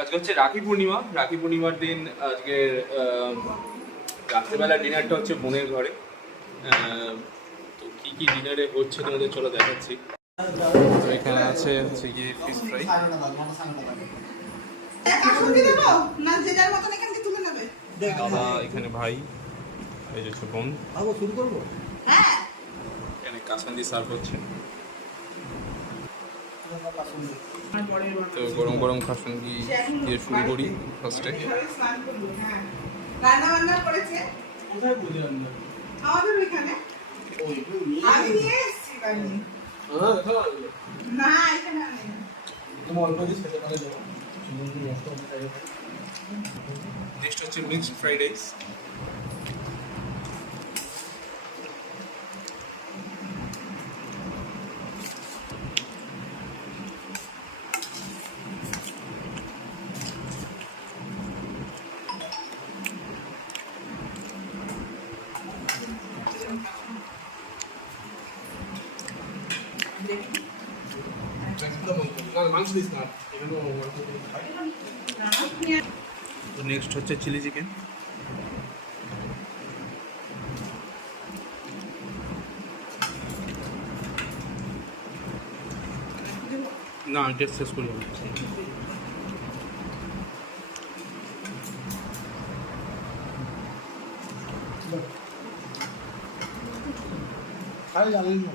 আজকে হচ্ছে রাখি পূর্ণিমা। রাখি পূর্ণিমার দিন আজকে রাত্রেবেলা ডিনারটা হচ্ছে বোনের ঘরে। তো কি কি ডিনারে হচ্ছে তোমাদের চলো দেখাচ্ছি। তো এখানে আছে হচ্ছে গিয়ে ফিশ ফ্রাই। দাদা এখানে ভাই, এই যে হচ্ছে বোন। শুরু করবো। এখানে কাসন্দি সার্ভ হচ্ছে। তো গরম গরম কাসন্দি দিয়ে শুরু করি ফার্স্টে। রান্না বান্না করেছে কোথায় বলি আমরা আমাদের ওইখানে আমি নিয়ে এসেছি বাড়ি না এখানে নেই তুমি অল্প দিয়ে খেতে পারো যাও নেক্সট হচ্ছে মিক্সড ফ্রাইড রাইস। নেক্সট হচ্ছে চিলি চিকেন। না এটা শেষ করি আরে জানেন না